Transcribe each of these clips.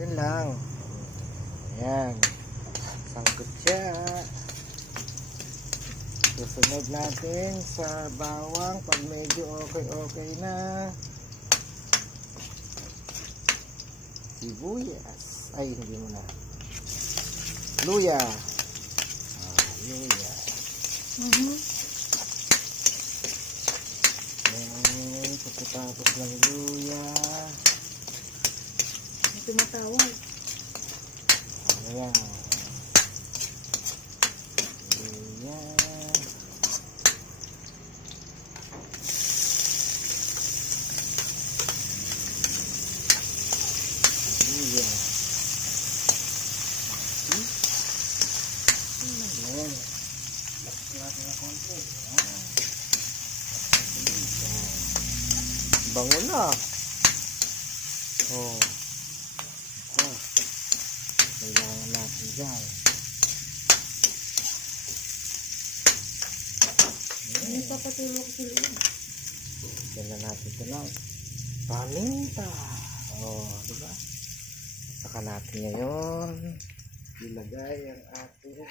Yan lang. Ayan. Sangkot siya. Susunod natin sa bawang pag medyo okay na. Sibuyas. Ay, hindi mo na. Luya. Luya. Ayan. Pagkatapos ng luya. May tumatawag. Ayan. Luya. Luya. Ayan. Laksan natin ng konti. Ayan. Bango na. Oh. Ito. Kailangan natin dyan. May papatulog ko sila. Yan na natin ito lang. Paminta. Oh, diba? Saka natin ngayon ilagay ang ating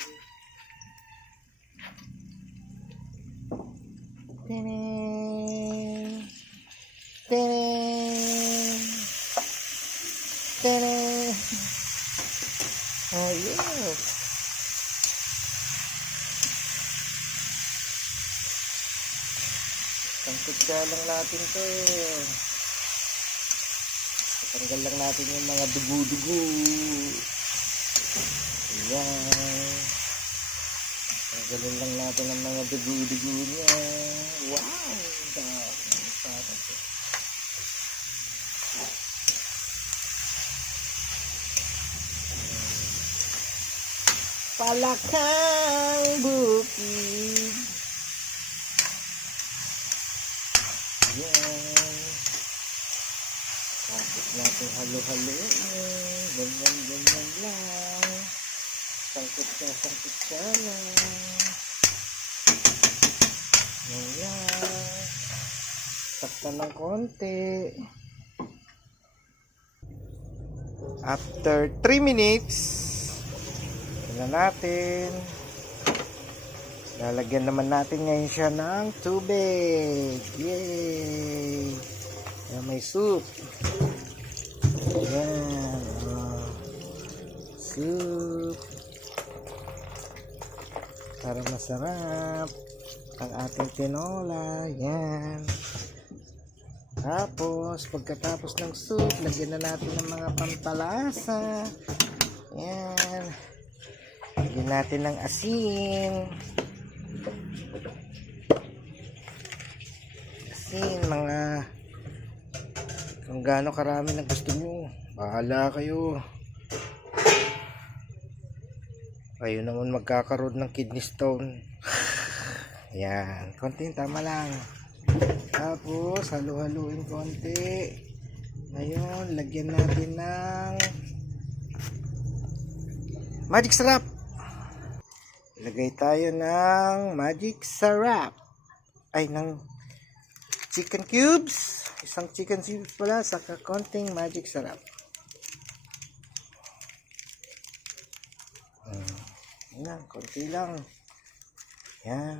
Teneng. Teneng. Teneng. Oh, yes. Sangkot lang natin to eh. Tanggal lang natin yung mga dugo-dugo. Ayan. Tanggalin lang natin ang mga dugo-dugo niya. Wow! Parang ito. Palakang bukid. Ayan. Tapos natin halo-haloin. Ganyan lang. Sangkot siya lang. Ayan. Takpan ng konti. After 3 minutes, tignan natin. Lalagyan naman natin ngayon siya ng tubig. Yay! Ayan, may soup. Ayan. Soup. Para masarap ang ating tinola. Ayan. Tapos, pagkatapos ng soup, lagyan na natin ng mga pampalasa. Ayan. Lagyan natin ng asin. Mga kung gaano karami na gusto nyo, bahala kayo. Kayo naman magkakaroon ng kidney stone. Ayan, konting tama lang. Tapos halo-haluin konti. Ngayon lagyan natin ng magic sarap. Lagay tayo ng magic sarap. Ay, ng chicken cubes. Isang chicken cubes pala, saka konting magic sarap. Yan, konti lang. Yan.